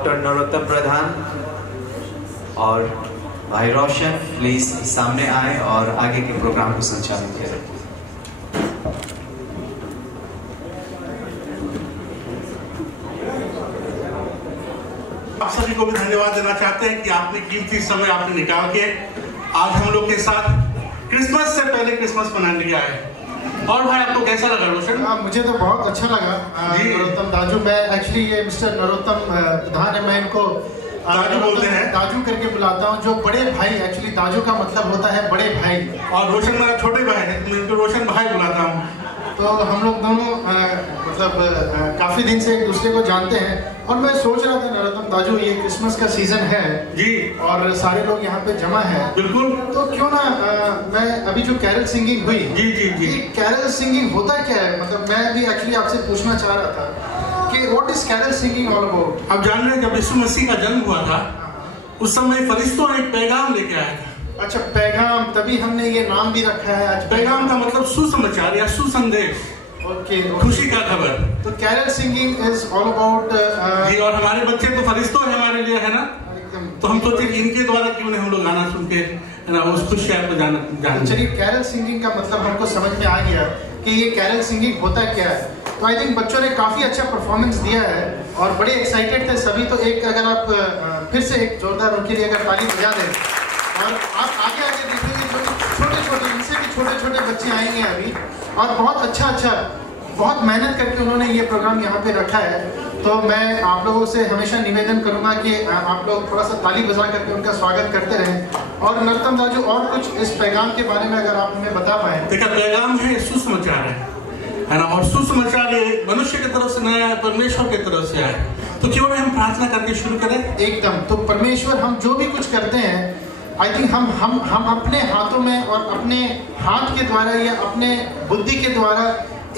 Doctor Narottam प्रधान और भाई रोशन please सामने आए और आगे के प्रोग्राम को संचालित करें। आप सभी को भी धन्यवाद देना चाहते हैं कि आपने कीमती समय आपने निकाल के आज हम लोग के साथ क्रिसमस से पहले क्रिसमस मनाने के आए। और भाई आपको कैसा लगा रोशन? मुझे तो बहुत अच्छा लगा नरोत्तम दाजू। मैं एक्चुअली ये मिस्टर नरोत्तम प्रधान है, मैं इनको दाजू बोलते हैं, दाजू करके बुलाता हूँ। जो बड़े भाई, एक्चुअली दाजू का मतलब होता है बड़े भाई, और रोशन मेरा छोटे भाई है, मैं इनको रोशन भाई बुलाता हूँ। तो हम लोग दोनों मतलब काफी दिन से एक दूसरे को जानते हैं। और मैं सोच रहा था नरोत्तम दाजू, ये क्रिसमस का सीजन है जी और सारे लोग यहाँ पे जमा है, बिल्कुल, तो क्यों ना मैं अभी जो कैरल सिंगिंग हुई, जी जी जी, कैरल सिंगिंग होता क्या है? मतलब मैं भी एक्चुअली आपसे पूछना चाह रहा था कि what is carol singing all about? आप जान रहे हैं जब यीशु मसीह का जन्म हुआ था उस समय फरिश्तों ने एक पैगाम लेके आया था। अच्छा, पैगाम, तभी हमने ये नाम भी रखा है आज। पैगाम का मतलब सुसमाचार या सुसंदेश, ओके, खुशी का खबर। तो carol singing is all about जी, और हमारे बच्चे तो फरिश्तों है हमारे लिए, है ना? तो हम सोचे कि इनके द्वारा क्यों नहीं हम लोग गाना सुन के, है ना, उस खुशी को जान। चलिए, कैरल सिंगिंग का मतलब हमको समझ में आ गया कि ये कैरल सिंगिंग होता क्या है। तो आई थिंक बच्चों ने काफी अच्छा परफॉर्मेंस दिया है और बड़े एक्साइटेड थे सभी। तो एक अगर आप फिर से एक जोरदार उनके लिए अगर ताली बजा दें, और आप आगे आगे देखेंगे छोटे छोटे, इनसे भी छोटे छोटे बच्चे आएंगे अभी, और बहुत अच्छा बहुत मेहनत करके उन्होंने ये प्रोग्राम यहाँ पे रखा है। तो मैं आप लोगों से हमेशा निवेदन करूंगा कि आप लोग थोड़ा सा ताली बजा करके उनका स्वागत करते रहें। और नरोत्तम दाजू, और कुछ इस पैगाम के बारे में अगर आप हमें बता पाए। देखा, पैगाम है सुसमाचार है ना, और सुसमाचार ये मनुष्य की तरफ से नया है, परमेश्वर की तरफ से है। तो क्यों नहीं हम प्रार्थना करके शुरू करें? एकदम। तो परमेश्वर, हम जो भी कुछ करते हैं, आई थिंक हम अपने हाथों में और अपने हाथ के द्वारा या अपने बुद्धि के द्वारा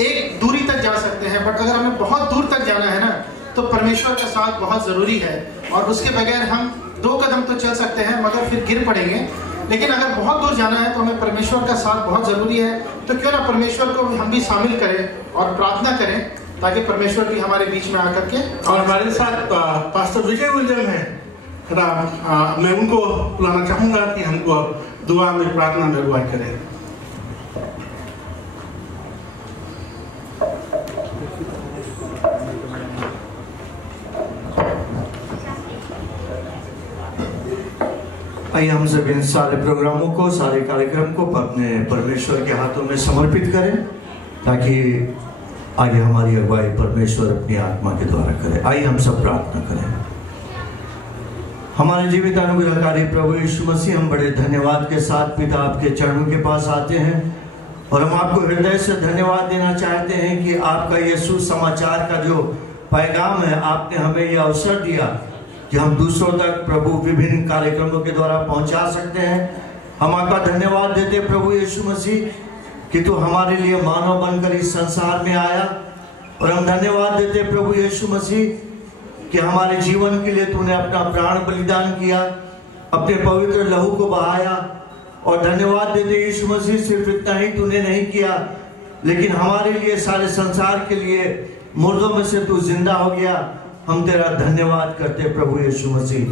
एक दूरी तक जा सकते हैं, बट अगर हमें बहुत दूर तक जाना है ना, तो परमेश्वर का साथ बहुत जरूरी है। और उसके बगैर हम 2 कदम तो चल सकते हैं मगर फिर गिर पड़ेंगे, लेकिन अगर बहुत दूर जाना है तो हमें परमेश्वर का साथ बहुत जरूरी है। तो क्यों ना परमेश्वर को हम भी शामिल करें और प्रार्थना करें, ताकि परमेश्वर भी हमारे बीच में आकर के। और हमारे साथ पास्टर विजय विलियम है, मैं उनको बुलाना चाहूंगा कि हमको दुआ में, प्रार्थना में अगुवाई करें। आइए हम सब इन सारे प्रोग्रामों को, सारे कार्यक्रम को अपने परमेश्वर के हाथों में समर्पित करें, ताकि आगे हमारी अगुवाई परमेश्वर अपनी आत्मा के द्वारा करे। आइए हम सब प्रार्थना करें। हमारे जीवित अनुग्रहकारी प्रभु यीशु मसीह, हम बड़े धन्यवाद के साथ पिता आपके चरणों के पास आते हैं और हम आपको हृदय से धन्यवाद देना चाहते हैं कि आपका ये सुसमाचार का जो पैगाम है, आपने हमें यह अवसर दिया कि हम दूसरों तक प्रभु विभिन्न कार्यक्रमों के द्वारा पहुंचा सकते हैं। हम आपका धन्यवाद देते प्रभु यीशु मसीह कि तू हमारे लिए मानव बनकर इस संसार में आया, और हम धन्यवाद देते प्रभु यीशु मसीह कि हमारे जीवन के लिए तूने अपना प्राण बलिदान किया, अपने पवित्र लहू को बहाया। और धन्यवाद देते यीशु मसीह, सिर्फ इतना ही तूने नहीं किया, लेकिन हमारे लिए, सारे संसार के लिए मुर्दों में से तू जिंदा हो गया। हम तेरा धन्यवाद करते प्रभु यीशु मसीह।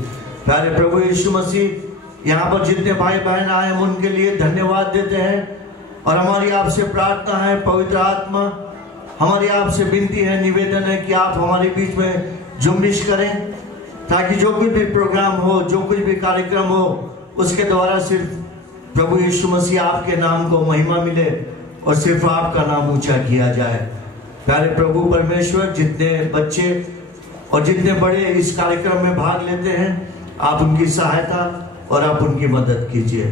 प्यारे प्रभु यीशु मसीह, यहाँ पर जितने भाई बहन आए हम उनके लिए धन्यवाद देते हैं, और हमारी आपसे प्रार्थना है पवित्र आत्मा, हमारी आपसे विनती है, निवेदन है कि आप हमारे बीच में जुम्बिश करें, ताकि जो कुछ भी प्रोग्राम हो, जो कुछ भी कार्यक्रम हो, उसके द्वारा सिर्फ प्रभु यीशु मसीह आपके नाम को महिमा मिले और सिर्फ आपका नाम ऊंचा किया जाए। प्यारे प्रभु परमेश्वर, जितने बच्चे और जितने बड़े इस कार्यक्रम में भाग लेते हैं, आप उनकी सहायता और आप उनकी मदद कीजिए।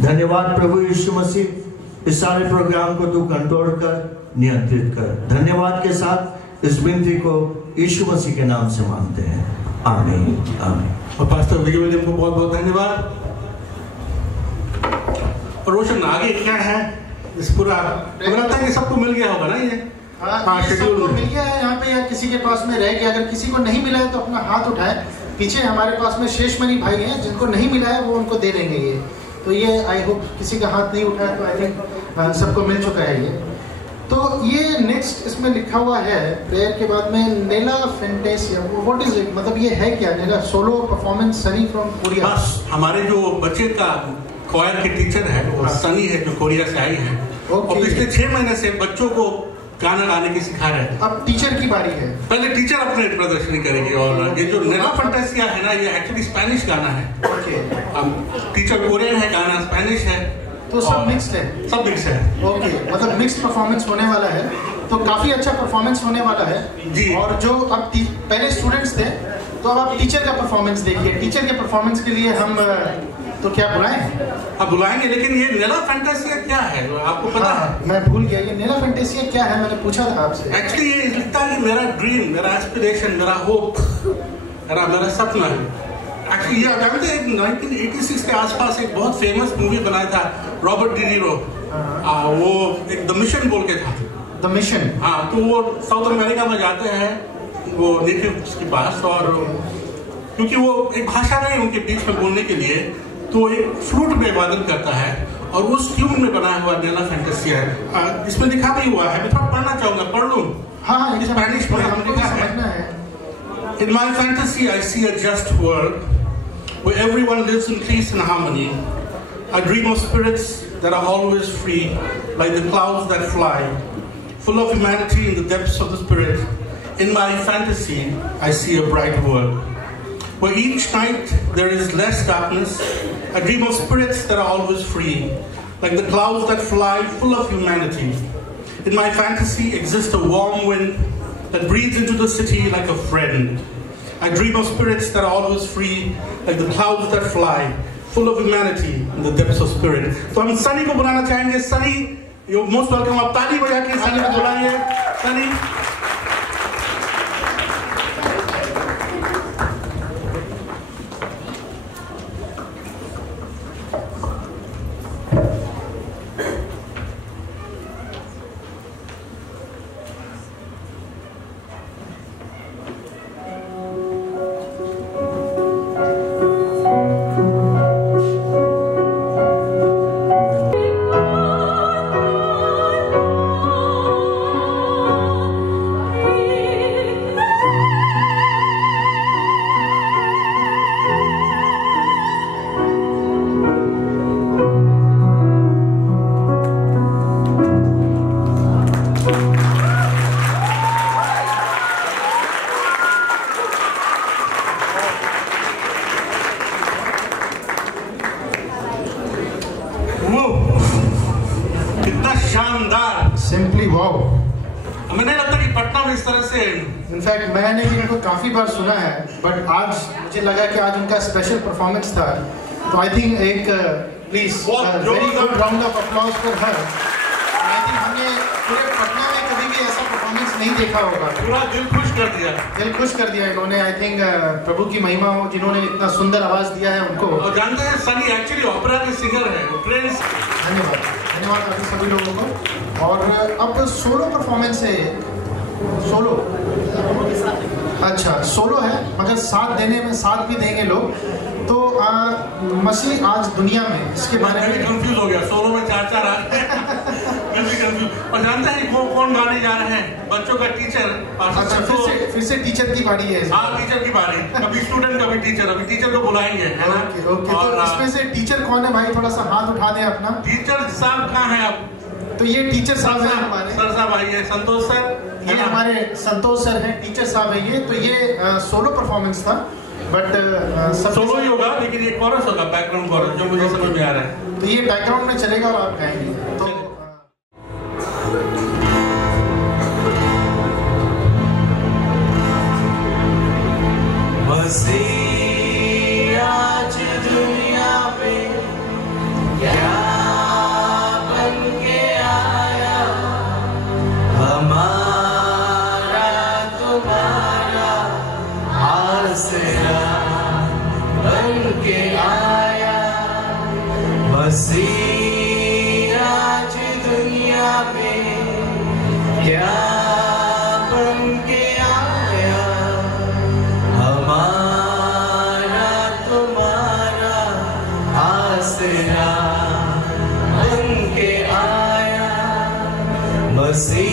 धन्यवाद प्रभु यीशु मसीह, इस सारे प्रोग्राम को तू कंट्रोल कर, नियंत्रित कर। धन्यवाद के साथ इस विनती को यीशु मसीह के नाम से मांगते हैं, आमीन आमीन। और पास्टर विजय विलियम को बहुत बहुत धन्यवाद। और रोशन, आगे क्या है इस पूरा लगता है कि सबको मिल गया होगा ना ये? सबको मिल गया है यहाँ पे, या किसी के पास में रह गया? अगर किसी को नहीं मिला है तो अपना हाथ उठाए। पीछे हमारे पास में शेषमणि भाई हैं, जिनको नहीं मिला है वो उनको दे देंगे ये। तो ये आई होप किसी का हाथ नहीं उठाया, तो आई थिंक सबको मिल चुका है ये। तो ये नेक्स्ट इसमें लिखा हुआ है प्रेयर के बाद में नेला फैंटेसिया, व्हाट इज इट, मतलब ये है क्या? नेला solo performance Sunny from Korea. बस हमारे जो बच्चे का क्वायर के टीचर है वो सनी है, जो कोरिया से आई है। और पिछले 6 महीने से बच्चों को गाना गाने की सिखा रहे हैं। अब टीचर की बारी है। पहले टीचर अपने प्रदर्शनी करेगी। और ये जो नेला फैंटेसिया है ना, ये एक्चुअली स्पेनिश गाना है। ओके। अब टीचर कोरियन है, गाना स्पेनिश है, तो सब मिक्स्ड है। सब मिक्स है। ओके, मतलब मिक्स्ड परफॉर्मेंस होने वाला है, तो काफी अच्छा परफॉर्मेंस होने वाला है जी। और जो अब पहले स्टूडेंट्स थे, तो अब आप टीचर का परफॉर्मेंस देखिए। टीचर के परफॉर्मेंस के लिए हम तो क्या बुलाएं? अब बुलाएंगे, लेकिन ये नेला फैंटेसिया क्या है आपको पता है? मैं भूल गया, ये नेला फैंटेसिया क्या है, मैंने पूछा था आपसे। एक्चुअली ये लिखता है कि मेरा ड्रीम, मेरा एस्पिरेशन, मेरा होप, मेरा सपना है। एक्चुअली ये जानते हैं 1986 के आसपास एक बहुत फेमस मूवी बनाया था रॉबर्ट डी नीरो, वो एक द मिशन बोल के था। द मिशन, हाँ, तो वो साउथ अमेरिका में जाते हैं वो नेटिव्स के पास, और क्योंकि वो एक भाषा नहीं उनके बीच में बोलने के लिए, तो एक फ्लूट में वादन करता है और उस ट्यून में बनाया हुआ नेला फैंटेसिया है। इसमें लिखा भी हुआ है, मैं थोड़ा पढ़ना चाहूंगा, पढ़ लूं? हाँ, स्पेनिश में हमने लिखा है। In my fantasy, I see a just world where everyone lives in peace and harmony. I dream of spirits that are always free, like the clouds that fly, full of humanity in the depths of the spirit. In my fantasy, I see a bright world where each night there is less darkness. I dream of spirits that are always free, like the clouds that fly, full of humanity. In my fantasy exists a warm wind that breathes into the city like a friend. I dream of spirits that are always free, like the clouds that fly, full of humanity in the depths of spirit. तो हम सनी को बुलाना चाहेंगे। Sunny, you're most welcome। आप ताली बजा के सनी को बुलाइए। Sunny, simply wow. हमें नहीं लगता कि पटना में इस तरह से, इनफैक्ट मैंने भी इनको काफी बार सुना है, बट आज मुझे लगा कि आज उनका स्पेशल परफॉर्मेंस था, तो आई थिंक एक please very good round of applause for her. I think हमने पूरे पटना में कभी भी ऐसा परफॉर्मेंस नहीं देखा होगा। पूरा दिल खुश कर दिया, दिल खुश कर दिया इन्होंने। आई थिंक प्रभु की महिमा हो, जिन्होंने इतना सुंदर आवाज दिया है उनको। और जानते हैं सनी एक्चुअली ऑपेरा के सिंगर है, वो प्रिंस। धन्यवाद, धन्यवाद आप सभी लोगों को। और अब सोलो परफॉर्मेंस है, सोलो, अच्छा सोलो है, मगर साथ देने में साथ भी देंगे लोग। तो मसीह आज दुनिया में, इसके बारे में कंफ्यूज हो गया, सोलो में 4-4 आ गए। और जानते हैं कौन गाने जा रहे हैं? बच्चों का टीचर। अच्छा, फिर से टीचर की बारी है। हाँ, टीचर की बारी, कभी स्टूडेंट कभी टीचर। अभी टीचर को बुलाएंगे, है ना? ओके, तो इसमें से टीचर कौन है भाई? थोड़ा सा हाथ उठा दें अपना। टीचर साहब कहाँ है अब? तो ये टीचर साहब है हमारे, सर साहब आइए। संतोष सर, ये हमारे संतोष सर हैं, टीचर साहब है ये। तो ये सोलो परफॉर्मेंस था, बट सोलो ही होगा, लेकिन ये कोरस होगा, बैकग्राउंड कोरस, जो मुझे समझ में आ रहा है। तो ये बैकग्राउंड में चलेगा और आप गाएंगे। तो मसीह आज दुनिया पे क्या बन के आया, हमारा तुम्हारा आसरा बन के आया। मसीह आज दुनिया में क्या बन के आया, हमारा तुम्हारा आसरा बन के आया। मसीह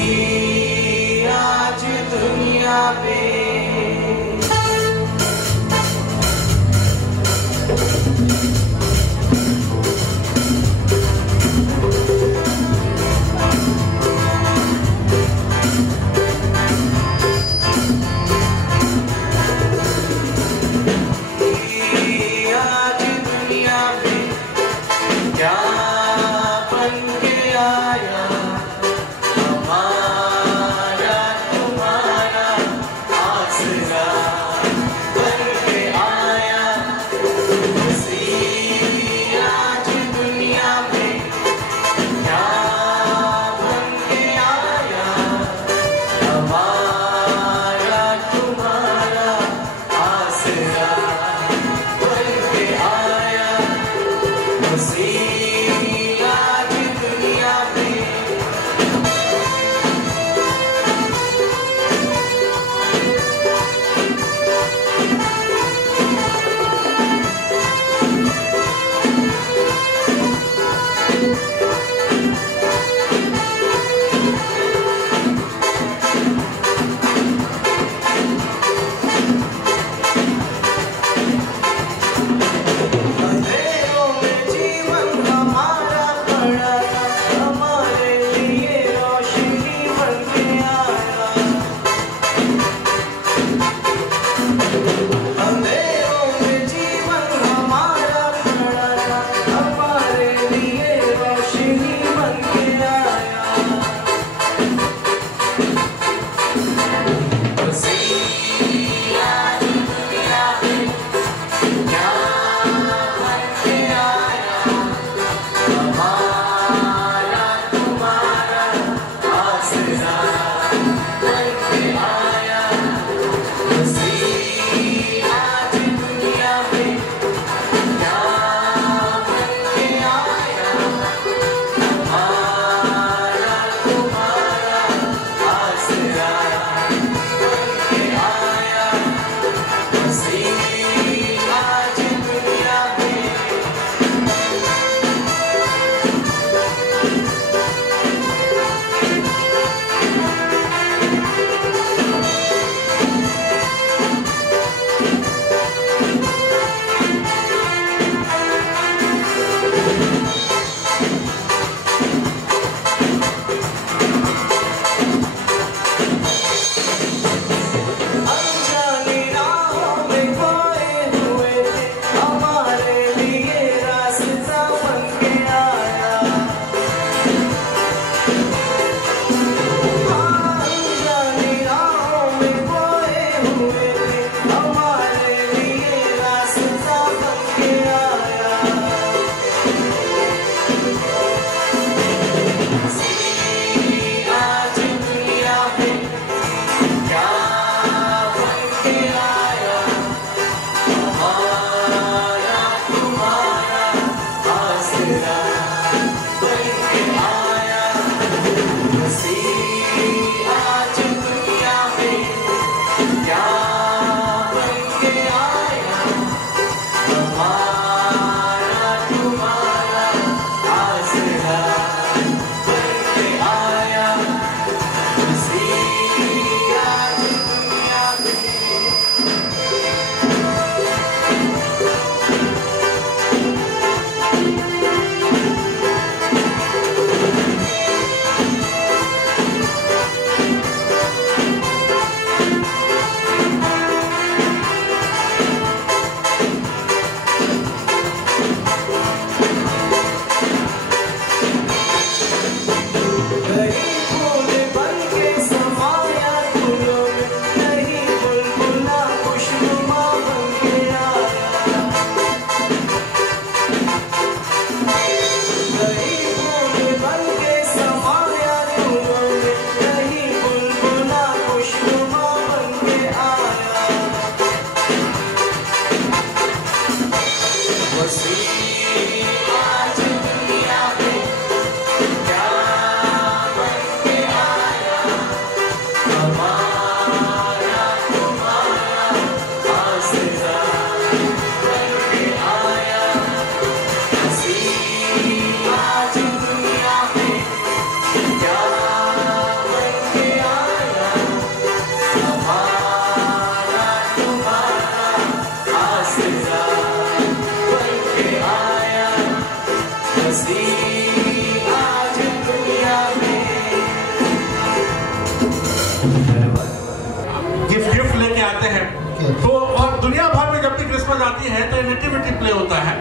दुनिया भर में जब भी क्रिसमस आती है तो नेटिविटी प्ले होता है,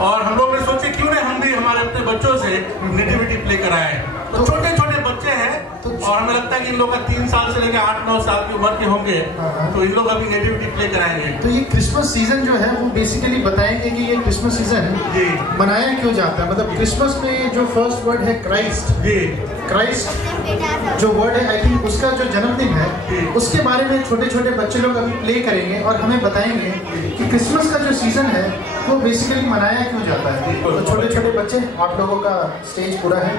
और हम लोग ने सोचे क्यों नहीं हम भी हमारे अपने बच्चों से नेटिविटी प्ले कराएं। तो छोटे छोटे बच्चे हैं और हमें लगता है कि इन लोग का 3 साल से लेकर 8-9 साल की उम्र के होंगे, तो इन लोग अभी नेटिविटी प्ले कराएंगे। तो ये क्रिसमस सीजन जो है वो बेसिकली बताएंगे कि ये क्रिसमस सीजन मनाया क्यों जाता है। मतलब क्रिसमस में जो फर्स्ट वर्ड है क्राइस्ट, क्राइस्ट जो वर्ड है आई थिंक उसका जो जन्मदिन है उसके बारे में छोटे छोटे बच्चे लोग अभी प्ले करेंगे और हमें बताएंगे कि क्रिसमस का जो सीजन है वो बेसिकली मनाया क्यों जाता है। तो छोटे छोटे बच्चे, आप लोगों का स्टेज पूरा है।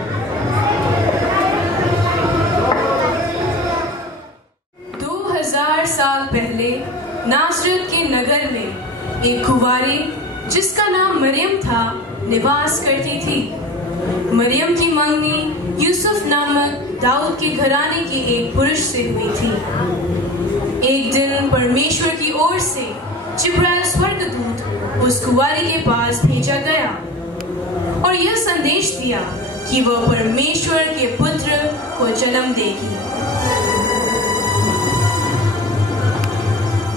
2000 साल पहले नासरत के नगर में एक कुंवारी जिसका नाम मरियम था निवास करती थी। मरियम की मंगनी यूसुफ नामक दाऊद के घराने के एक पुरुष से हुई थी। एक दिन परमेश्वर की ओर से जिब्राइल स्वर्गदूत उस कुंवारी के पास भेजा गया और यह संदेश दिया कि वह परमेश्वर के पुत्र को जन्म देगी।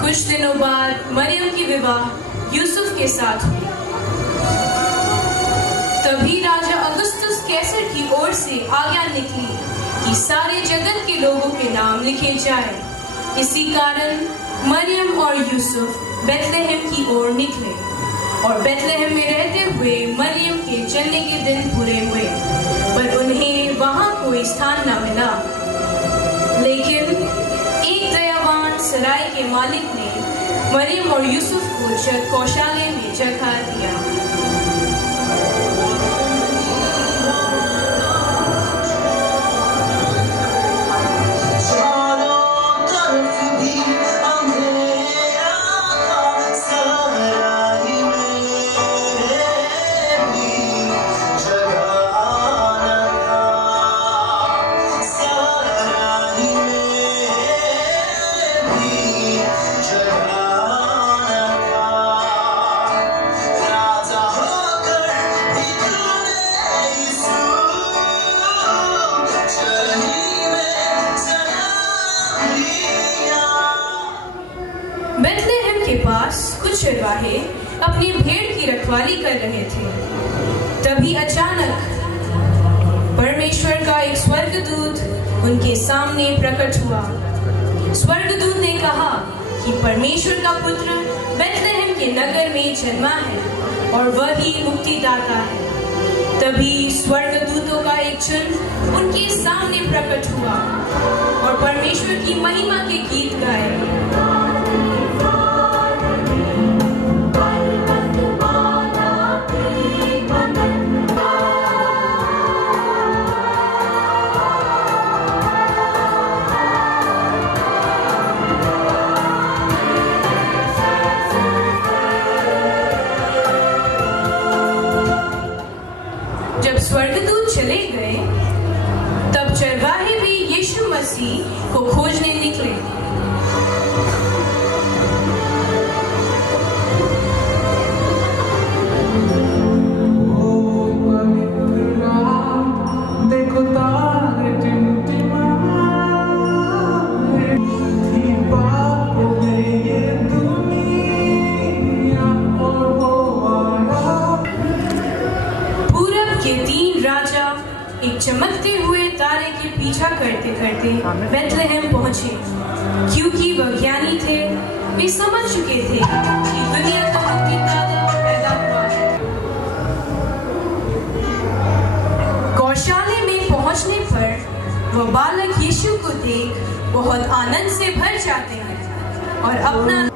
कुछ दिनों बाद मरियम की विवाह यूसुफ के साथ हुई। तभी राजा अगस्तुस कैसर की ओर से आज्ञा निकली कि सारे जगत के लोगों के नाम लिखे जाए। इसी कारण मरियम और यूसुफ बेथलेहम की ओर निकले और बेथलेहम में रहते हुए मरियम के जन्म के दिन पूरे हुए, पर उन्हें वहां कोई स्थान न मिला। लेकिन एक दयावान सराय के मालिक ने मरियम और यूसुफ को कौशाले में जगह दिया। चरवाहे अपनी भेड़ की रखवाली कर रहे थे। तभी अचानक परमेश्वर का एक स्वर्गदूत उनके सामने प्रकट हुआ। स्वर्गदूत ने कहा कि परमेश्वर का पुत्र बेथलेहम के नगर में जन्मा है और वही मुक्तिदाता है। तभी स्वर्गदूतों का एक झुंड उनके सामने प्रकट हुआ और परमेश्वर की महिमा के गीत गाए। स्वर्गदूत चले गए, तब चरवाहे भी यीशु मसीह को खोजने निकले। चमकते हुए तारे के पीछा करते करते बेथलेहम पहुंचे, क्योंकि वह ज्ञानी थे। वे समझ चुके थे कि दुनिया का मुक्तिदाता पैदा हुआ है। गौशाले में पहुंचने पर वह बालक यीशु को देख बहुत आनंद से भर जाते हैं और अपना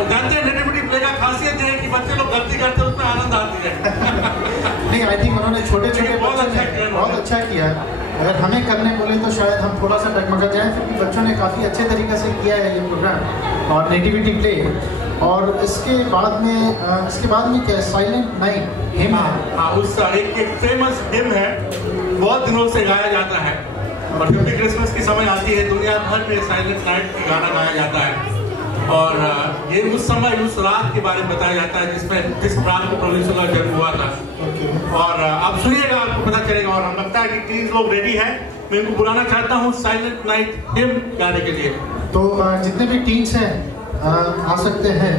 और जानते हैं नेटिविटी प्ले का खासियत है कि बच्चे लोग गलती करते हैं उसमें आनंद आती है। नहीं, आई थिंक उन्होंने छोटे छोटे बहुत अच्छा किया। अगर हमें करने बोले तो शायद हम थोड़ा सा डगमगा जाए, फिर भी बच्चों ने काफ़ी अच्छे तरीके से किया है ये प्रोग्राम और नेटिविटी प्ले। और इसके बाद में क्या साइलेंट नाइट हिम है। हाँ, उसका एक फेमस हिम है, बहुत दिनों से गाया जाता है और जब भी क्रिसमस की समय आती है दुनिया भर में साइलेंट नाइट की गाना गाया जाता है। और ये उस समय उस रात के बारे में बताया जाता है जिस रात को प्रभु यीशु का जन्म हुआ था। और आप सुनिएगा, आपको पता चलेगा। और हम लगता है कि टीन्स लोग रेडी हैं, मैं इनको बुलाना चाहता हूँ साइलेंट नाइट हिम गाने के लिए। तो जितने भी टीन्स हैं आ सकते हैं।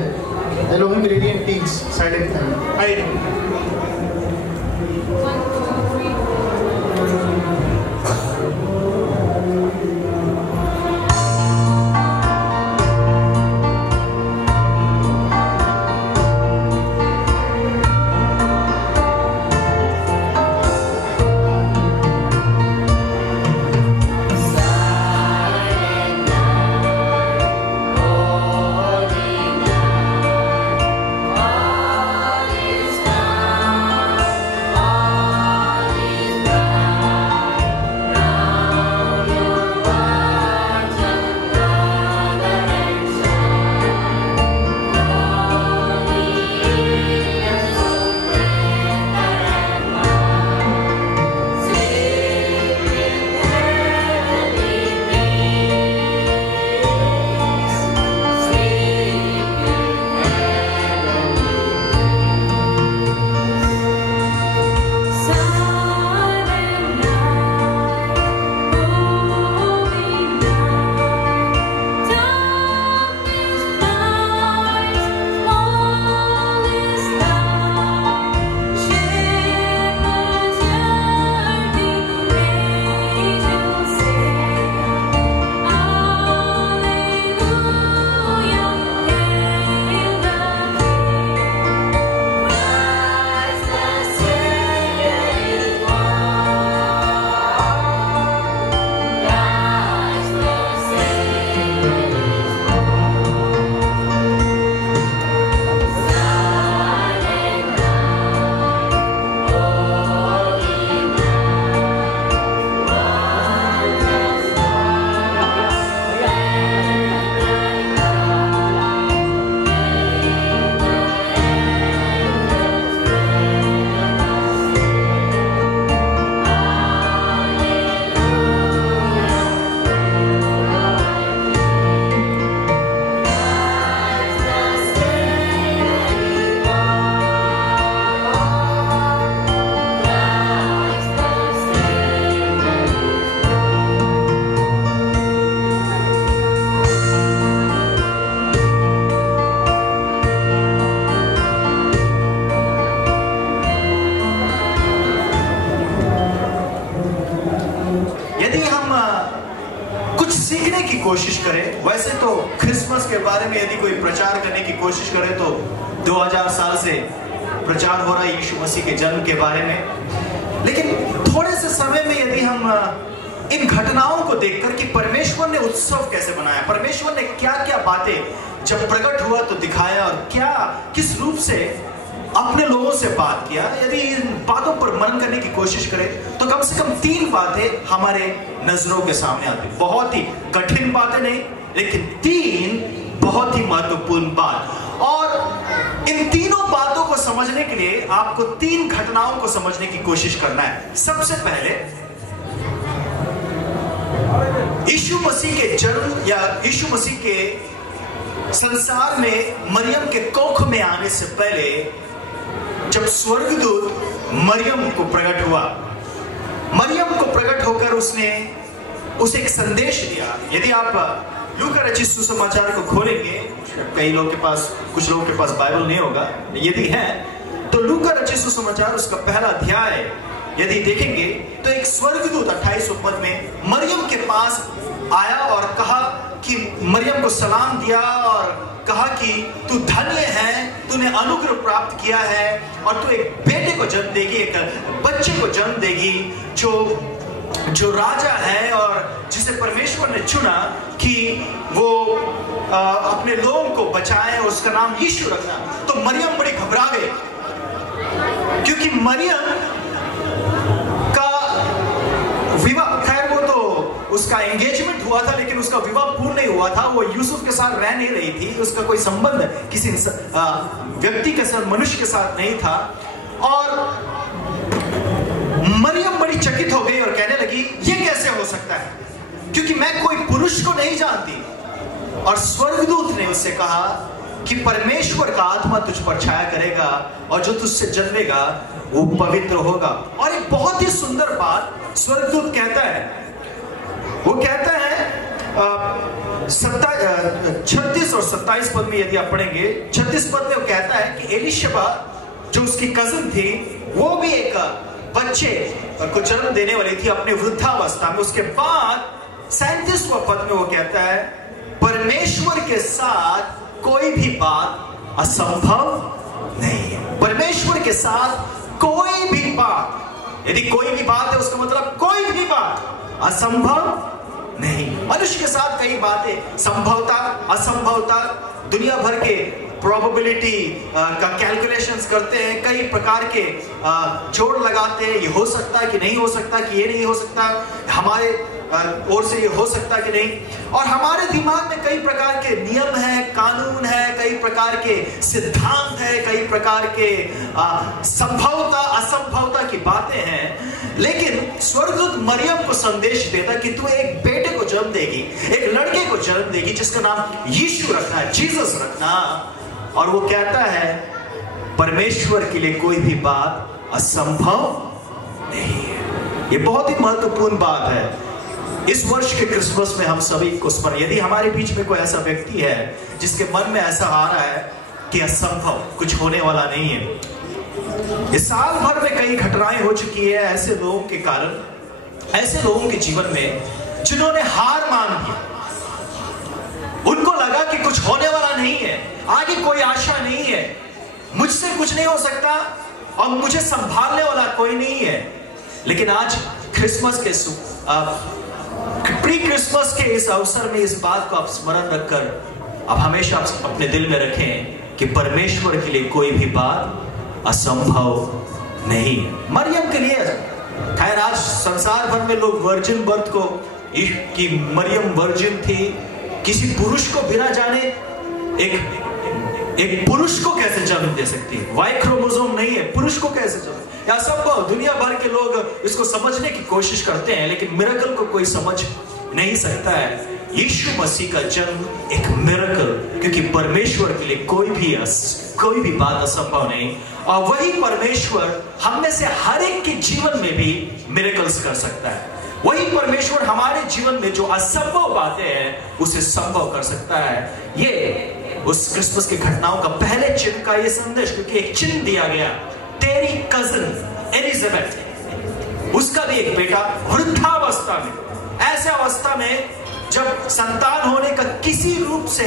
Elohim radiant teens silent night. आइए। कोशिश करें। वैसे तो क्रिसमस के बारे में यदि कोई प्रचार करने की कोशिश करे तो 2000 साल से प्रचार हो रहा है यीशु मसीह के जन्म के बारे में। लेकिन थोड़े से समय में यदि हम इन घटनाओं को देखकर कि परमेश्वर ने उत्सव कैसे बनाया, परमेश्वर ने क्या क्या बातें जब प्रकट हुआ तो दिखाया और क्या किस रूप से अपने लोगों से बात किया, यदि इन बातों पर मनन करने की कोशिश करें तो कम से कम 3 बातें हमारे नजरों के सामने आती। बहुत ही कठिन बातें नहीं, लेकिन 3 बहुत ही महत्वपूर्ण बात। और इन तीनों बातों को समझने के लिए आपको 3 घटनाओं को समझने की कोशिश करना है। सबसे पहले यीशु मसीह के जन्म या यीशु मसीह के संसार में मरियम के कोख में आने से पहले जब स्वर्गदूत मरियम को प्रकट हुआ, मरियम को प्रकट होकर उसने उसे एक संदेश दिया। यदि आप लूका रचित सुसमाचार को खोलेंगे, कई लोगों के पास, कुछ लोगों के पास बाइबल नहीं होगा, यदि है तो लूका रचित सुसमाचार उसका पहला अध्याय यदि देखेंगे तो एक स्वर्गदूत 28 पद में मरियम के पास आया और कहा कि मरियम को सलाम दिया और कहा कि तू धन्य है, तूने अनुग्रह प्राप्त किया है और तू एक बेटे को जन्म देगी, एक बच्चे को जन्म देगी जो राजा है और जिसे परमेश्वर ने चुना कि वो अपने लोगों को बचाए और उसका नाम यीशु रखना। तो मरियम बड़ी घबरा गई, क्योंकि मरियम का विवाह, खैर वो तो उसका एंगेजमेंट हुआ था लेकिन उसका विवाह पूर्ण नहीं हुआ था। वो यूसुफ के साथ रह नहीं रही थी, उसका कोई संबंध किसी व्यक्ति के साथ, मनुष्य के साथ नहीं था। और मरियम बड़ी चकित हो गई और कहने लगी ये कैसे हो सकता है, क्योंकि मैं कोई पुरुष को नहीं जानती। और स्वर्गदूत ने उससे कहा कि परमेश्वर का आत्मा तुझ पर छाया करेगा और जो तुझसे जन्मेगा वो पवित्र होगा। और एक बहुत ही सुंदर बात स्वर्गदूत कहता है, वो कहता है 36 और 27 पद में, यदि आप पढ़ेंगे 36 पद में वो कहता है कि एलिशबा जो उसकी कजिन थी वो भी एक बच्चे को जन्म देने वाली थी अपने वृद्धावस्था में। उसके बाद 37वां पद में वो कहता है परमेश्वर के साथ कोई भी बात असंभव नहीं है। परमेश्वर के साथ कोई भी बात, यदि कोई भी बात है उसका मतलब कोई भी बात असंभव नहीं। मनुष्य के साथ कई बातें संभवता असंभवता, दुनिया भर के प्रोबेबिलिटी का कैलकुलेशंस करते हैं, कई प्रकार के जोड़ लगाते हैं, ये हो सकता है कि नहीं हो सकता, कि ये नहीं हो सकता, हमारे ओर से ये हो सकता कि नहीं। और हमारे दिमाग में कई प्रकार के नियम है, कानून है, कई प्रकार के सिद्धांत है, कई प्रकार के संभवता असंभवता की बातें हैं। लेकिन स्वर्गदूत मरियम को संदेश देता कि तू एक बेटे को जन्म देगी, एक लड़के को जन्म देगी जिसका नाम यीशु रखना है, जीसस रखना। और वो कहता है परमेश्वर के लिए कोई भी बात असंभव नहीं है। ये बहुत ही महत्वपूर्ण बात है। इस वर्ष के क्रिसमस में हम सभी को स्मरण, यदि हमारे बीच में कोई ऐसा व्यक्ति है जिसके मन में ऐसा आ रहा है कि असंभव कुछ होने वाला नहीं है। इस साल भर में कई घटनाएं हो चुकी है ऐसे लोगों के कारण, ऐसे लोगों के जीवन में जिन्होंने हार मान ली। उनको लगा कि कुछ होने वाला नहीं है, आगे कोई आशा नहीं है, मुझसे कुछ नहीं हो सकता और मुझे संभालने वाला कोई नहीं है। लेकिन आज क्रिसमस के प्री क्रिसमस के इस अवसर में इस बात को आप स्मरण रखकर अब हमेशा अपने दिल में रखें कि परमेश्वर के लिए कोई भी बात असंभव नहीं है। मरियम के लिए, खैर आज संसार भर में लोग वर्जिन बर्थ को, कि मरियम वर्जिन थी, किसी पुरुष को बिना जाने एक पुरुष को कैसे जन्म दे सकती है, वाई क्रोमोसोम नहीं है, पुरुष को कैसे जन्म, या संभव। दुनिया भर के लोग इसको समझने की कोशिश करते हैं लेकिन मिरेकल को कोई समझ नहीं सकता है। यीशु मसीह का जन्म एक मिरेकल, क्योंकि परमेश्वर के लिए कोई भी बात असंभव नहीं। और वही परमेश्वर हम में से हर एक के जीवन में भी मिरेकल्स कर सकता है। वही परमेश्वर हमारे जीवन में जो असंभव बातें हैं उसे संभव कर सकता है। ये उस क्रिसमस की घटनाओं का पहले चिन्ह का ये संदेश, क्योंकि एक चिन्ह दिया गया, तेरी कजिन एलिजाबेथ, उसका भी एक बेटा वृद्धावस्था में, ऐसे अवस्था में जब संतान होने का किसी रूप से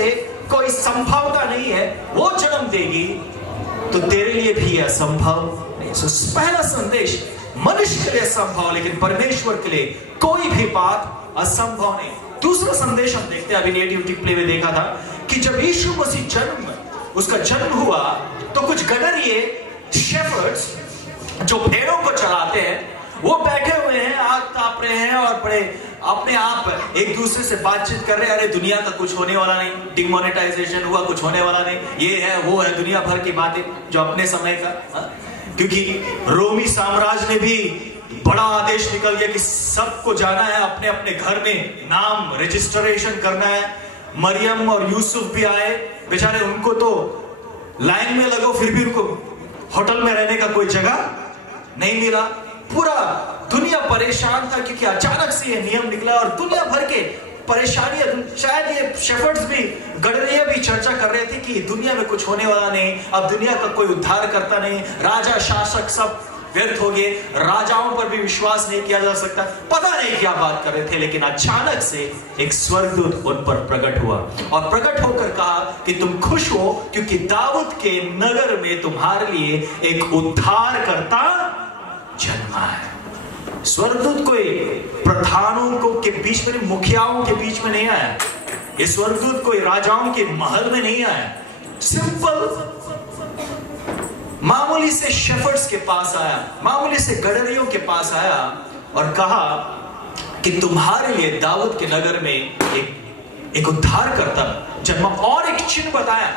कोई संभावना नहीं है, वो जन्म देगी तो तेरे लिए भी असंभव नहीं। पहला संदेश मनुष्य के लिए संभव, लेकिन परमेश्वर के लिए कोई भी बात असंभव नहीं। दूसरा संदेश हम देखते हैं, अभी नेटिविटी प्ले में देखा था कि जब यीशु मसीह उसका जन्म हुआ तो कुछ गडरिए शेफर्ड्स जो भेड़ों को चलाते हैं वो बैठे हुए हैं, आग ताप रहे हैं और बड़े अपने आप एक दूसरे से बातचीत कर रहे हैं, अरे दुनिया का कुछ होने वाला नहीं, डिमोनेटाइजेशन हुआ, कुछ होने वाला नहीं, ये है वो है, दुनिया भर की बातें जो अपने समय का। क्योंकि रोमी साम्राज्य ने भी बड़ा आदेश निकल गया कि सबको जाना है अपने अपने घर में, नाम रजिस्ट्रेशन करना है। मरियम और यूसुफ भी आए, बेचारे उनको तो लाइन में लगो, फिर भी उनको होटल में रहने का कोई जगह नहीं मिला। पूरा दुनिया परेशान था क्योंकि अचानक से ये नियम निकला और दुनिया भर के परेशानियां, शायद ये शेफर्ड्स भी, गडरिया भी चर्चा कर रहे थे कि दुनिया में कुछ होने वाला नहीं, अब दुनिया का कोई उद्धार करता नहीं, राजा शासक सब व्यर्थ हो गए, राजाओं पर भी विश्वास नहीं किया जा सकता, पता नहीं क्या बात कर रहे थे। लेकिन अचानक से एक स्वर्गदूत उन पर प्रकट हुआ और प्रकट होकर कहा कि तुम खुश हो क्योंकि दाऊद के नगर में तुम्हारे लिए एक उद्धारकर्ता जन्मा है। स्वर्गदूत कोई प्रधानों के बीच में, मुखियाओं के बीच में नहीं आया। ये स्वर्गदूत कोई राजाओं के महल में नहीं आया। सिंपल मामूली से शेफर्ड्स के पास आया, मामूली से गडरियों के पास आया और कहा कि तुम्हारे लिए दाऊद के नगर में एक उद्धारकर्ता जन्मा। और एक चिन्ह बताया,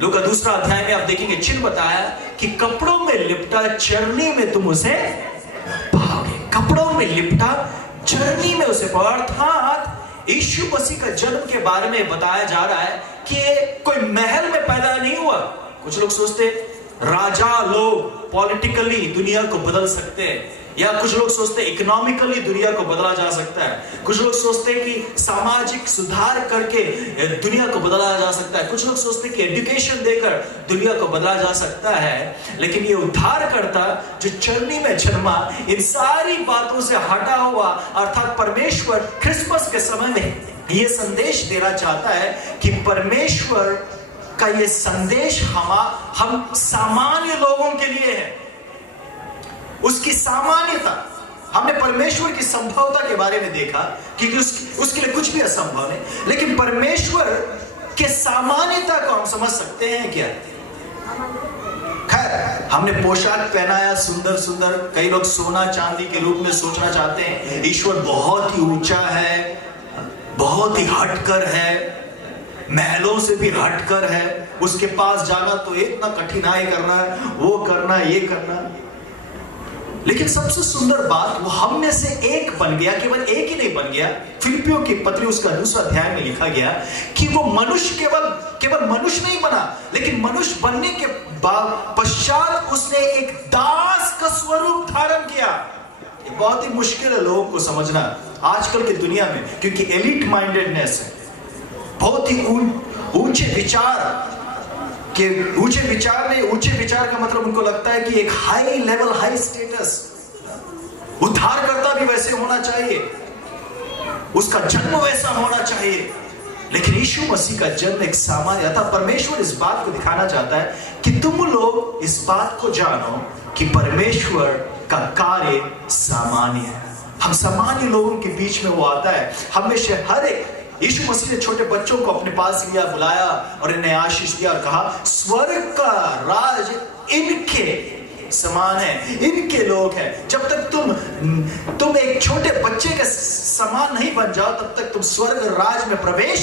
लूका 2 अध्याय में आप देखेंगे चिन्ह बताया कि कपड़ों में लिपटा चरनी में तुम उसे पाओगे। कपड़ों में लिपटा चरनी में उसे पाओगे। अर्थात यीशु मसीह का जन्म के बारे में बताया जा रहा है कि कोई महल में पैदा नहीं हुआ। कुछ लोग सोचते राजा लोग पॉलिटिकली दुनिया को बदल सकते हैं, या कुछ लोग सोचते इकोनॉमिकली दुनिया को बदला जा सकता है। कुछ लोग सोचते हैं कि सामाजिक सुधार करके दुनिया को बदला जा सकता है। कुछ लोग सोचते हैं कि एजुकेशन देकर दुनिया को बदला जा सकता है। लेकिन ये उद्धारकर्ता जो चरनी में जन्मा, इन सारी बातों से हटा हुआ, अर्थात परमेश्वर क्रिसमस के समय में ये संदेश देना चाहता है कि परमेश्वर का ये संदेश हम सामान्य लोगों के लिए है। उसकी सामान्यता, हमने परमेश्वर की संभवता के बारे में देखा क्योंकि उसके लिए कुछ भी असंभव नहीं, लेकिन परमेश्वर के सामान्यता को हम समझ सकते हैं क्या? खैर, हमने पोशाक पहनाया सुंदर सुंदर, कई लोग सोना चांदी के रूप में सोचना चाहते हैं। ईश्वर बहुत ही ऊंचा है, बहुत ही हटकर है, महलों से भी हटकर है, उसके पास जाना तो इतना कठिनाई करना है, वो करना, ये करना। लेकिन सबसे सुंदर बात, वो हम में से एक बन गया, केवल एक ही नहीं बन गया। फिलिपियों की पत्री उसका 2 अध्याय में लिखा गया कि वो मनुष्य केवल मनुष्य नहीं बना, लेकिन मनुष्य बनने के पश्चात उसने एक दास का स्वरूप धारण किया। ये बहुत ही मुश्किल है लोगों को समझना आजकल की दुनिया में, क्योंकि एलिट माइंडेडनेस है, बहुत ही ऊंचे विचार का मतलब उनको लगता है कि एक हाई लेवल, हाई स्टेटस, उद्धारकर्ता भी वैसे होना चाहिए, उसका जन्म वैसा होना चाहिए। लेकिन यीशु मसीह का जन्म एक सामान्य था। परमेश्वर इस बात को दिखाना चाहता है कि तुम लोग इस बात को जानो कि परमेश्वर का कार्य सामान्य है। हम सामान्य लोगों के बीच में वो आता है। हमेशा हर एक, यीशु मसीह ने छोटे बच्चों को अपने पास लिया, बुलाया और इन्हें आशीष दिया और कहा स्वर्ग का राज इनके समान है, इनके लोग हैं। जब तक तुम एक छोटे बच्चे के समान नहीं बन जाओ, तब तक तुम स्वर्ग राज में प्रवेश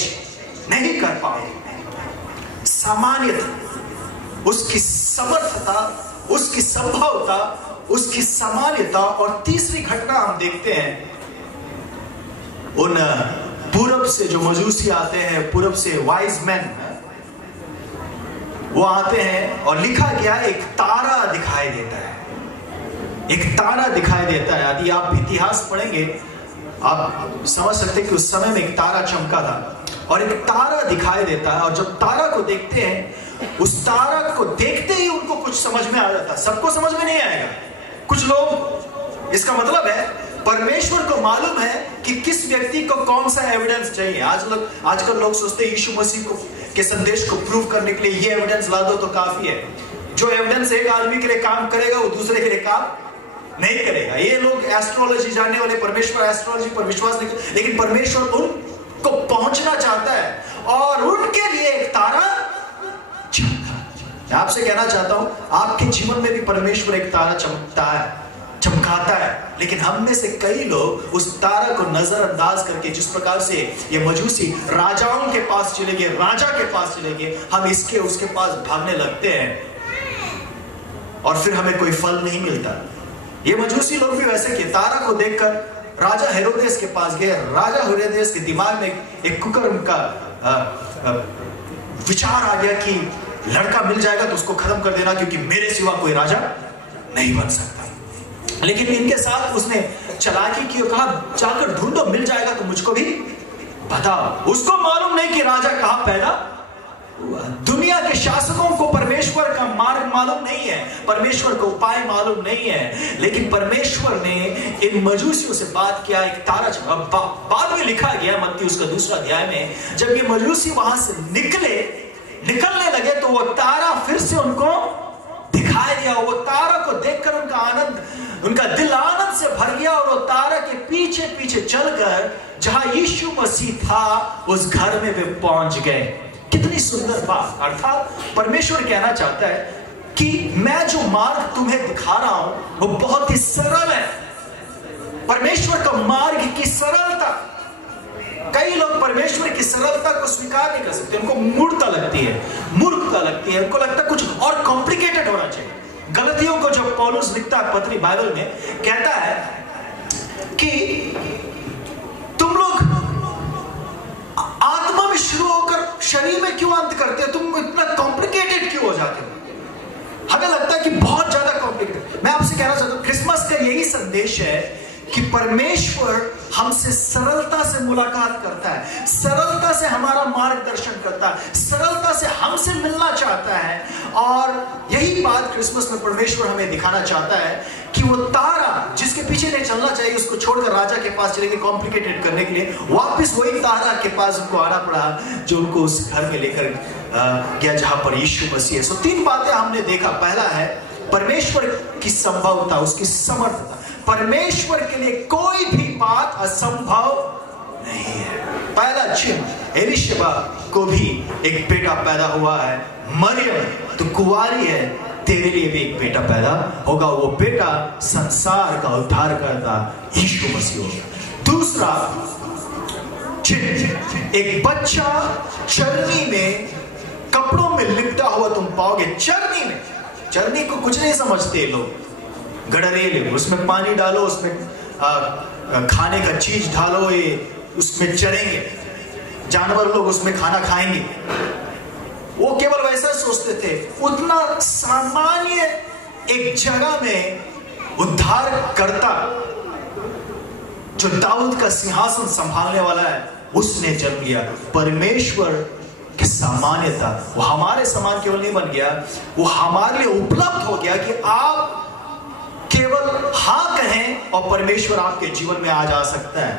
नहीं कर पाओगे। सामान्यता, उसकी समर्थता, उसकी संभवता, उसकी सामान्यता। और तीसरी घटना हम देखते हैं, उन पूरब से जो मजूसी आते हैं, पूरब से वाइज मैन वो आते हैं और लिखा गया एक तारा दिखाई देता है, एक तारा दिखाई देता है। यदि आप इतिहास पढ़ेंगे आप समझ सकते हैं कि उस समय में एक तारा चमका था और एक तारा दिखाई देता है। और जब तारा को देखते हैं, उस तारा को देखते ही उनको कुछ समझ में आ जाता है। सबको समझ में नहीं आएगा, कुछ लोग, इसका मतलब है परमेश्वर को मालूम है कि किस व्यक्ति को कौन सा एविडेंस चाहिए। आजकल लोग सोचते हैं यीशु मसीह के संदेश को प्रूव करने के लिए ये एविडेंस ला दो तो काफी है। जो एविडेंस एक आदमी के लिए काम करेगा वो दूसरे के लिए काम नहीं करेगा। ये लोग एस्ट्रोलॉजी जानने वाले, परमेश्वर एस्ट्रोलॉजी पर विश्वास नहीं, लेकिन परमेश्वर उनको पहुंचना चाहता है और उनके लिए एक तारा चमका। आपसे कहना चाहता हूं, आपके जीवन में भी परमेश्वर एक तारा चमकाता है, लेकिन हम में से कई लोग उस तारा को नजरअंदाज करके, जिस प्रकार से ये मजूसी राजाओं के पास चले गए, राजा के पास चले गए, हम इसके उसके पास भागने लगते हैं और फिर हमें कोई फल नहीं मिलता। ये मजूसी लोग भी वैसे किए, तारा को देखकर राजा हेरोदेस के पास गए। राजा हेरोदेस के दिमाग में एक कुकर्म का विचार आ गया कि लड़का मिल जाएगा तो उसको खत्म कर देना, क्योंकि मेरे सिवा कोई राजा नहीं बन सकता। लेकिन इनके साथ उसने चालाकी की और कहा जाकर ढूंढो, मिल जाएगा तो मुझको भी बताओ। उसको मालूम नहीं कि राजा कहां पैदा हुआ। दुनिया के शासकों को परमेश्वर का मार्ग मालूम नहीं है, परमेश्वर का उपाय मालूम नहीं है, लेकिन परमेश्वर ने इन मजूसियों से बात किया। एक तारा बाद में लिखा गया मत्ती उसका 2 अध्याय में, जब ये मजूसी वहां से निकलने लगे तो वो तारा फिर से उनको दिखाई दिया। वो तारा को देखकर उनका दिल आनंद से भर गया और वो तारा के पीछे पीछे चलकर जहां यीशु मसीह था उस घर में वे पहुंच गए। कितनी सुंदर बात। अर्थात परमेश्वर कहना चाहता है कि मैं जो मार्ग तुम्हें दिखा रहा हूं वो बहुत ही सरल है। परमेश्वर का मार्ग की सरलता, कई लोग परमेश्वर की सरलता को स्वीकार नहीं कर सकते, उनको मूर्खता लगती है, उनको लगता है कुछ और कॉम्प्लिकेटेड होना चाहिए। गलतियों को जब पौलुस लिखता है पत्री बाइबल में, कहता है कि तुम लोग आत्मा में शुरू होकर शरीर में क्यों अंत करते हो, तुम इतना कॉम्प्लिकेटेड क्यों हो जाते हो। हमें लगता है कि बहुत ज्यादा कॉम्प्लिकेटेड। मैं आपसे कहना चाहता हूं क्रिसमस का यही संदेश है कि परमेश्वर हमसे सरलता से मुलाकात करता है, सरलता से हमारा मार्गदर्शन करता है, सरलता से हमसे मिलना चाहता है। और यही बात क्रिसमस में परमेश्वर हमें दिखाना चाहता है कि वो तारा जिसके पीछे नहीं चलना चाहिए उसको छोड़कर राजा के पास चले गए कॉम्प्लिकेटेड करने के लिए, वापस वही तारा के पास उनको आना पड़ा जो उनको उस घर में लेकर गया जहां पर यीशु मसीह है। सो 3 बातें हमने देखा। पहला है परमेश्वर की संभवता, उसकी समर्थता। परमेश्वर के लिए कोई भी बात असंभव नहीं है। पहला चिन्ह, एलीशबा को भी एक बेटा पैदा हुआ है। मरियम तो कुंवारी है, तेरे लिए भी एक बेटा पैदा होगा, वो बेटा संसार का उद्धार करता यीशु मसीह होगा। दूसरा चिन्ह, एक बच्चा चरनी में कपड़ों में लिपटा हुआ तुम पाओगे। चरनी में, चरनी को कुछ नहीं समझते लोग, गडरेले, उसमें पानी डालो, उसमें खाने का चीज डालो, ये उसमें चरेंगे, जानवर लोग उसमें खाना खाएंगे। वो केवल वैसा सोचते थे। उतना सामान्य एक जगह में उद्धार करता जो दाऊद का सिंहासन संभालने वाला है, उसने जन्म लिया। परमेश्वर की सामान्यता, वो हमारे समान केवल नहीं बन गया, वो हमारे लिए उपलब्ध हो गया कि आप केवल हाँ कहें और परमेश्वर आपके जीवन में आ जा सकता है।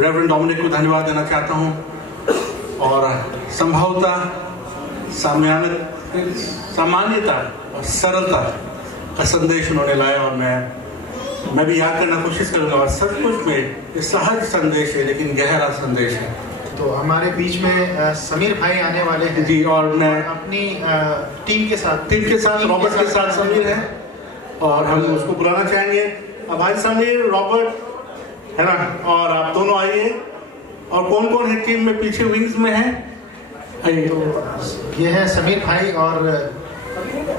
रेवरेंड डोमिनिक को धन्यवाद देना चाहता हूं और संभवता, सामान्यता और सरलता का संदेश उन्होंने लाया और मैं भी याद करना कोशिश करूंगा। और सचमुच में ये सहज संदेश है लेकिन गहरा संदेश है। तो हमारे बीच में समीर भाई आने वाले हैं जी, और मैं अपनी टीम के साथ रॉबर्ट के साथ समीर है और हम उसको बुलाना चाहेंगे। भाई समीर, रॉबर्ट है ना, और आप दोनों आइए। और कौन कौन है टीम में, पीछे विंग्स में है? आइए। तो ये है समीर भाई और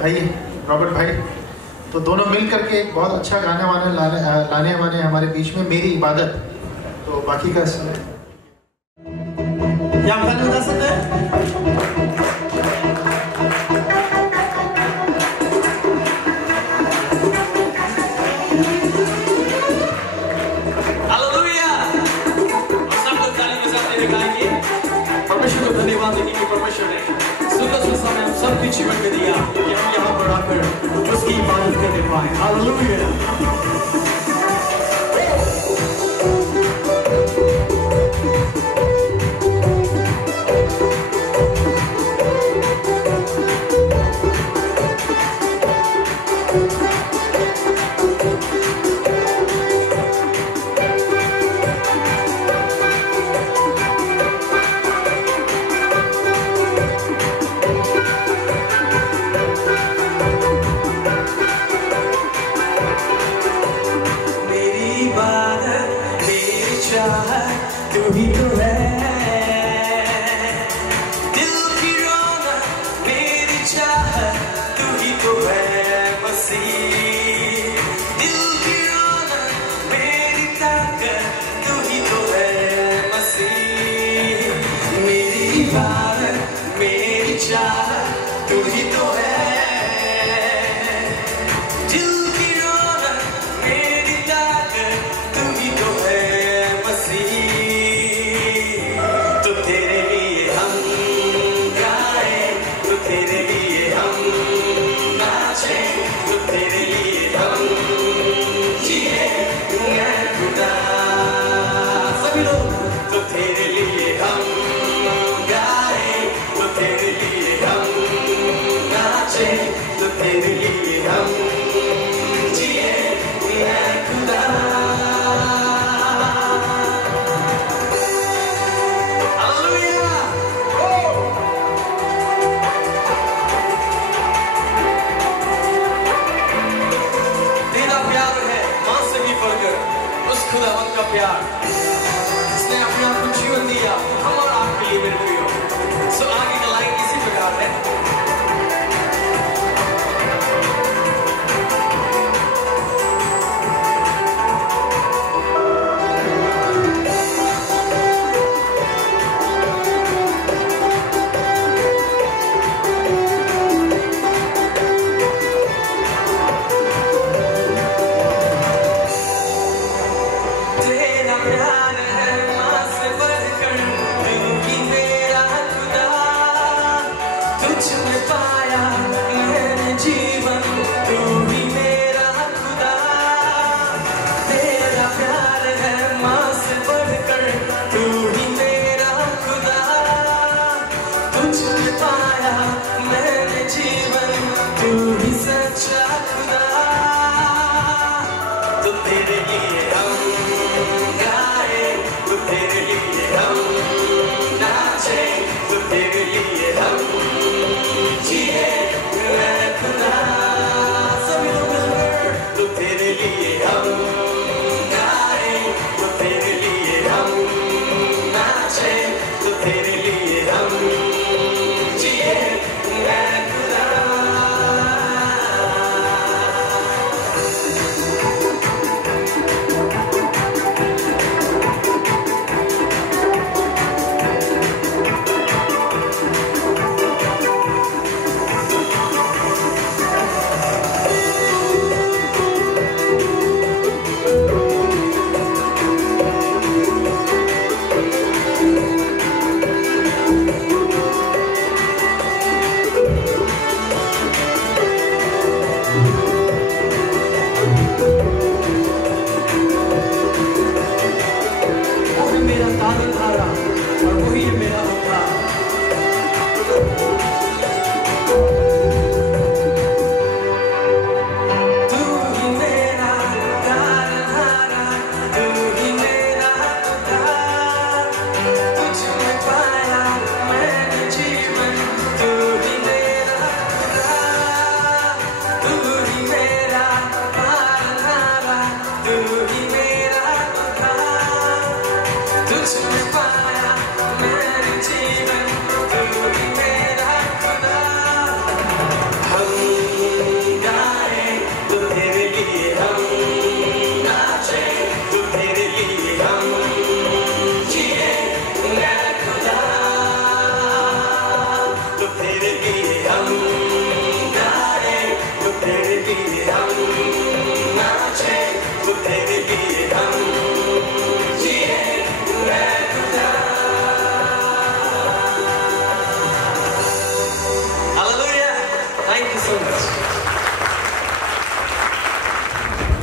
आइए रॉबर्ट भाई। तो दोनों मिल करके एक बहुत अच्छा गाने वाले लाने वाले हमारे बीच में, मेरी इबादत। तो बाकी का क्या आप गाने बता सकते हैं? परमेश्वर को धन्यवाद देने की परमेश्वर ने सुंदर समय हम सबके जीवन में दिया कि हम यहाँ पर आकर उसकी इबादत करने पाए। हालेलुया। प्यार, इसने अपने आप को जीवन दिया हम और आपके लिए मेरे प्रियो। सो आगे का लाइन इसी प्रकार है।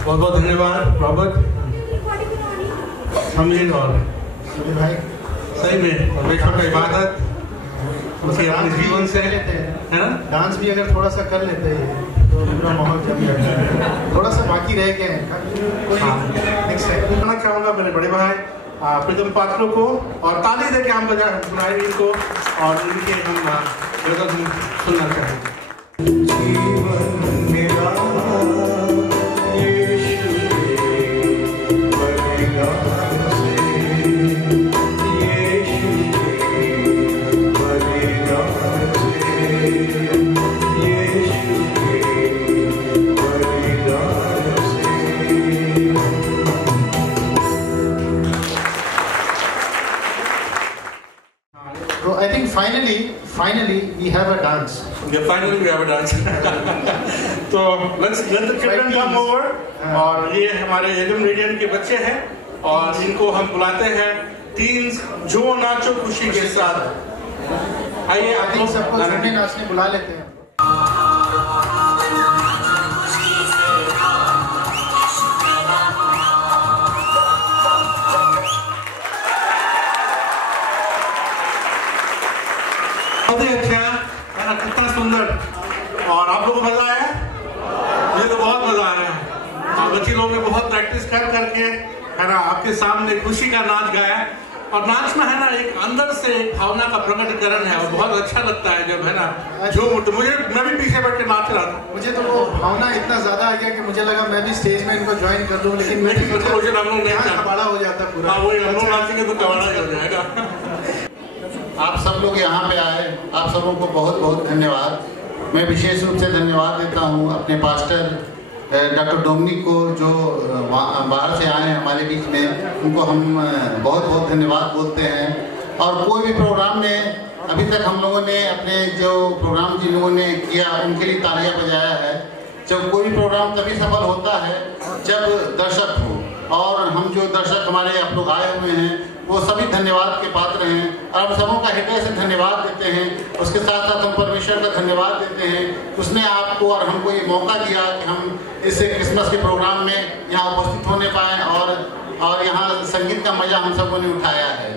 बहुत बहुत धन्यवाद रॉबर्ट, समीर और भाई। सही में परमेश्वर का इबादत उनके अपने जीवन से लेते हैं, है ना। डांस भी अगर थोड़ा सा कर लेते हैं तो पूरा माहौल जम जाता है। थोड़ा सा बाकी रह गए हैं, नेक्स्ट टाइम कहना चाहूँगा मेरे बड़े भाई प्रीतम पात्रों को, और ताली दे के हम बुलाएंगे इनको और इनके हम सुनना चाहेंगे। Finally, we have a dance. Yeah, finally we have a dance. तो let's let the children come over. और ये हमारे एडम रेडियन के बच्चे हैं और इनको हम बुलाते हैं टीन्स जो नाचो खुशी के साथ। आइए आप लोग सबको झूमने नाचने बुला लेते हैं। बहुत ही अच्छा, कितना सुंदर, और आप लोगों को मजा आया? मुझे तो बहुत मजा आया है। तो बच्चे लोगों ने बहुत प्रैक्टिस कर करके है ना आपके सामने खुशी का नाच गाया। और नाच में है ना एक अंदर से एक भावना का प्रकटीकरण है और बहुत अच्छा लगता है जब है ना मैं भी पीछे बैठ के नाच रहा था। मुझे तो वो भावना इतना ज्यादा आ गया कि मुझे लगा मैं भी स्टेज में इनको ज्वाइन कर लूं, लेकिन मुझे कबाड़ा हो जाता पूरा। वही हम लोग नाचेंगे तो कबाड़ा हो जाएगा। आप सब लोग यहाँ पे आए, आप सबों को बहुत बहुत धन्यवाद। मैं विशेष रूप से धन्यवाद देता हूँ अपने पास्टर डॉक्टर डोमिनिक को, जो बाहर से आए हैं हमारे बीच में। उनको हम बहुत बहुत धन्यवाद बोलते हैं। और कोई भी प्रोग्राम में अभी तक हम लोगों ने अपने जो प्रोग्राम जिन लोगों ने किया उनके लिए तालियां बजाया है। जब कोई भी प्रोग्राम तभी सफल होता है जब दर्शक हो, और हम जो दर्शक हमारे आप लोग आए हुए हैं वो सभी धन्यवाद के पात्र हैं और हम सबों का हृदय से धन्यवाद देते हैं। उसके साथ साथ हम परमेश्वर का धन्यवाद देते हैं, उसने आपको और हमको ये मौका दिया कि हम इस क्रिसमस के प्रोग्राम में यहाँ उपस्थित होने पाएँ और यहाँ संगीत का मजा हम सबों ने उठाया है।